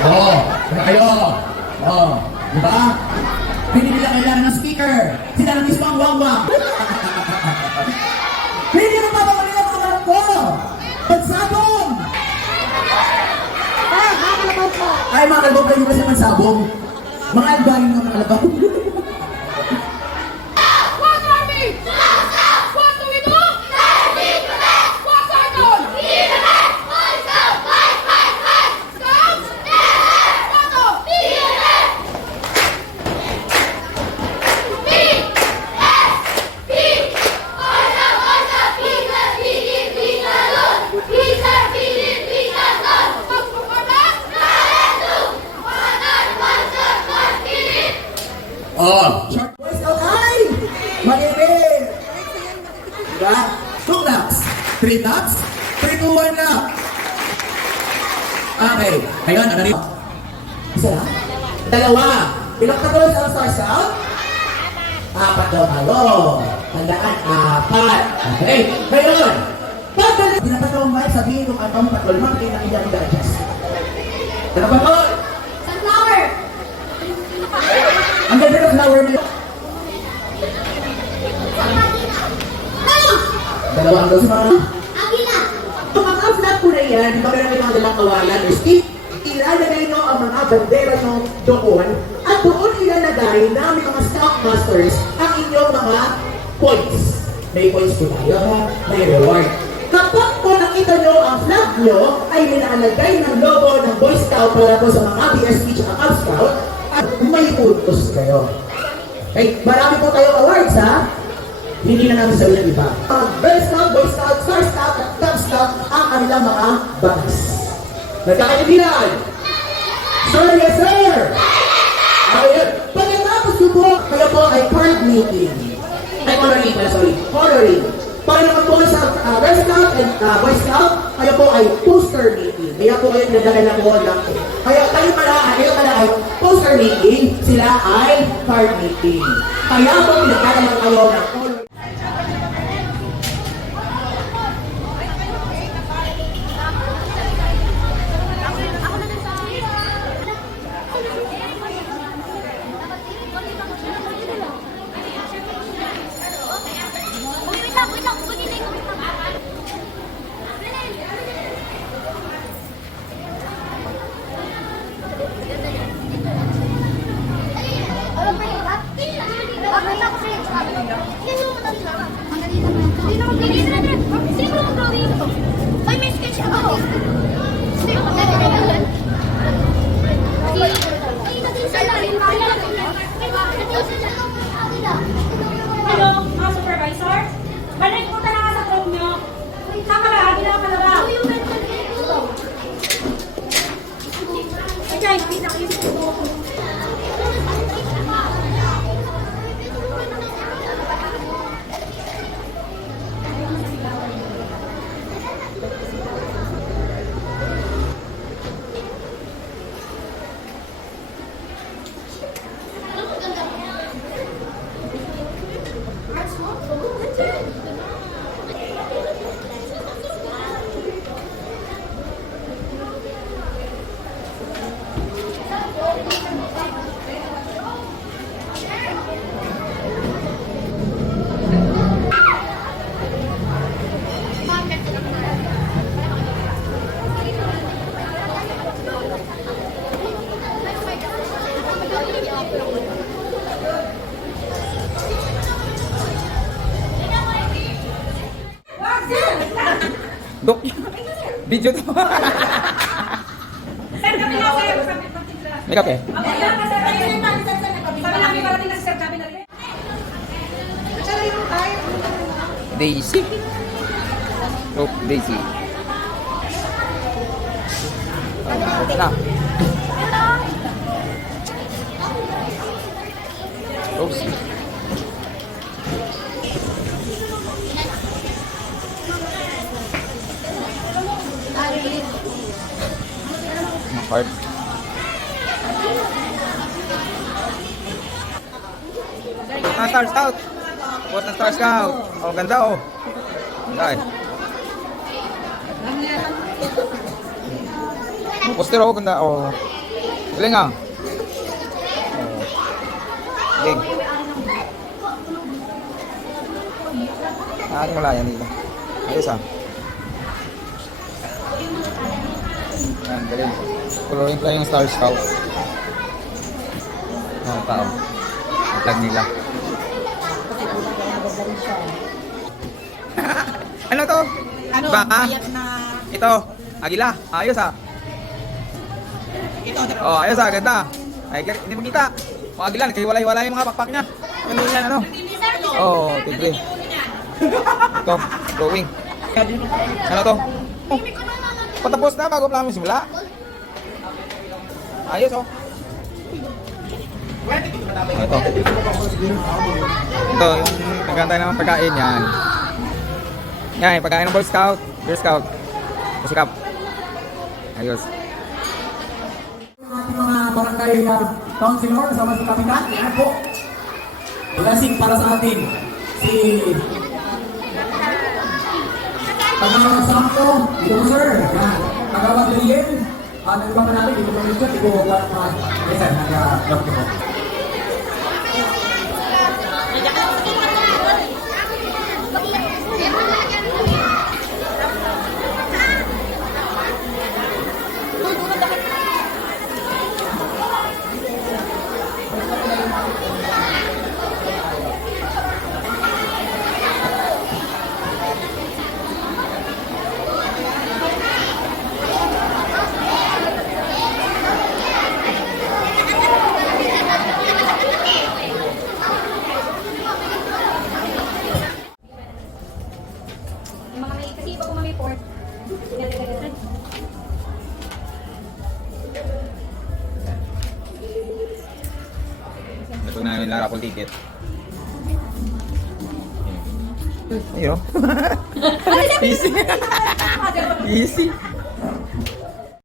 Oo, kaya kayo. Oo, di ba? Hindi nila kailangan ng speaker. Sila na mismo ang wawang. Hindi mo papapalila ang mga anak ko. Pagsabong! Ay, mga kalbog, kayo kasi magsabong. Mga albahin ng mga kalbog. What are we? What do we do? What's our goal? Scouts? What do? Oh, short voice out. Ay! Malimit! Diba? 2 laps. 3 laps. 3 to 1 lap. Okay. Ngayon, ano rin? Isa lang? Dalawa. Ilang katulad sa Star Scout? 4 daw tayo. Tandaan, 4. Okay. Ngayon, pagdalit. Pinapatawang ba sabihin kung anong patrol mo kaya ng digest. Ano ba po? Sunflower! Ang ganda ng flower nila. Dalawa ang daw si Mama. Agila! Kung ang vlog ko na yan, di ba meron yung mga dalang kawalan is ilalagay nyo ang mga bandera nyo doon at doon ilalagay namin mga Scoutmasters ang inyong mga points. May points po tayo, may reward. Kapag po nakita nyo ang flag nyo ay nilalagay ng logo ng Boy Scout para po sa mga BSP at Cub Scout at may puntos kayo. Okay, marami po tayong awards ha. Hindi na namin sabihin ng iba. Ang Girl Scout, Boy Scout, Star Scout at Cub Scout ang kanilang mga bangs. Nagkakaintindihan? Sir, yes sir! Ayun. Pagkatapos ko po, kayo po ay card making. Ay, coloring pala, sorry. Coloring. Para naman po sa Girl Scout and Boy Scout, kayo po ay poster making. Kaya po kayo pinadala na po lang. Kaya kayo pala ay poster making, sila ay card making. Kaya po pinadala kayo ng coloring. Hello, mga supervisor. Balik po talaga sa group nyo. Nakalahagi lang pala. Okay, pinakisip ko. Dok, video to. Sir, kami na, sir. May kape? Okay, lang na, sir. Sabi namin parating na si sir. Sabi na rin. Daisy. Oh, Daisy. Okay na. Rose. Card. Star Scout. Buat ng Star Scout. Oh, ganda oh. Ganda eh. Poster oh, ganda. Oh. Galing ah. Galing. Aking wala yan dito. Ayos ah. Yan, galing. Coloring pala yung Star Scout. Mga tao. Ang tag nila. Ano to? Ano? Baka? Bayat na... Ito. Agila. Ayos ah. Ito, Oh, ayos ah. Ganda. Ay, hindi mo kita. Mga agila. Nagkiwalay-walay yung mga pakpak niya. Ano yan, ano? Oh, tigre. Ito. Drawing. Ano to? Oh. Patapos na bago pa namin simula. Ayos oh. Ito. Ito, yung pagkantay ng pagkain yan. Yan, yung pagkain ng Boy Scout, Girl Scout. Musikap. Ayos. Ating mga barangay councilor kasama sa kapitan, yan po. Blessing para sa atin si Tagawag Santo, dito po sir. Yan. Tagawag Lilin. Nagpa pa natin, dito po nito, dito po wala pa. Yes sir, nag-vlog ko po. Yung mga may, kasi iba kung may port. Ganyan. Ito na yung Larapol ticket. Ayo. Easy. Easy.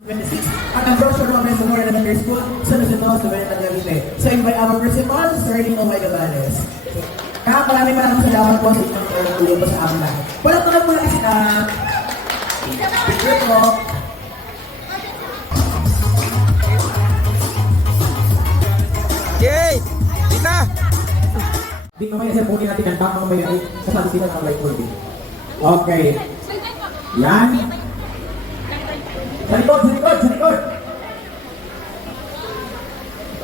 26 at ang brochure ng Memorial Elementary School sa National sa Bayan ng Cavite. So invite our principal, Sir Nino Maygabales. Kaya maraming salamat po sa inyong tulong po sa amin lahat. Palatunan po lang sila. Picture po. Yay! Isa! Di mamaya sir, punin natin ang baka mamaya ay kasali sila ng light bulb. Okay. Yan. Sa likod, sa likod, sa likod.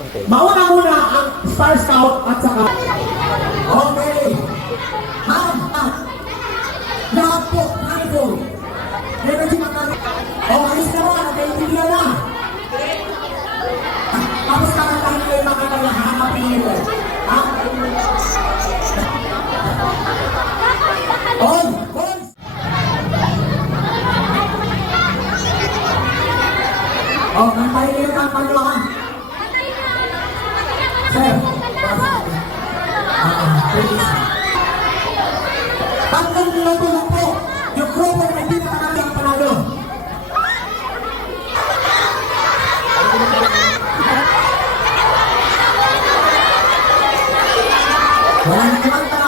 Okay. Mauna muna ang Star Scout at saka... Okay. Lahat po, handful. Energy matang... Okay, naman, nagkaintindihan na. Tapos kakantahin nila yung mga naghahanapin nila. Ha? On! On! Oh, kantahin nila ang kantahan. Sir, please. Tatlong minuto lang po. Yung grupo na hindi nakakagang panalo. Walang kumanta.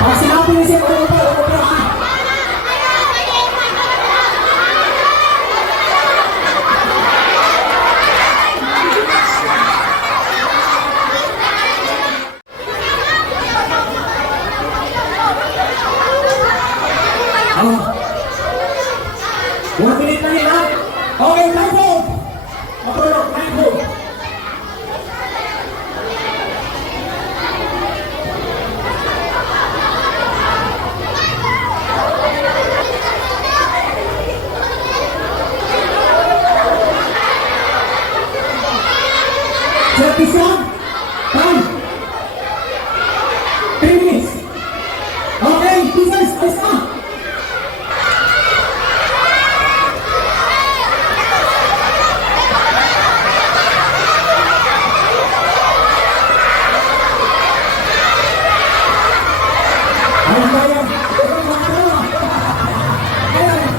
Pag sinabi niya siya, ano pa, ha? Oh. 1 minute na yun, ha? Okay, time po! Matulog, time po! Isa. Time. 3 minutes. Okay, teachers, alis na. Ayan, ayan. Ayan.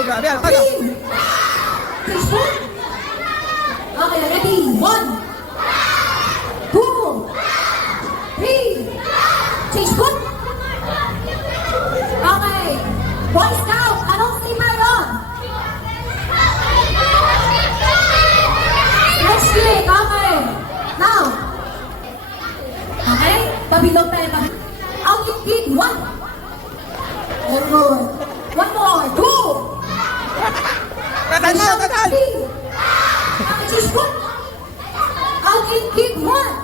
Oh, grabe. Ano ka? Change foot. Okay, ready? 1, 2, 3. Change foot. Okay. Boy Scout, anong steamer yun? Let's click. Okay. Now. Okay? Pabilog tayo. Out yung kid. 1. One more. 2. Tatal mo, tatal! Change foot. Out in kick 1.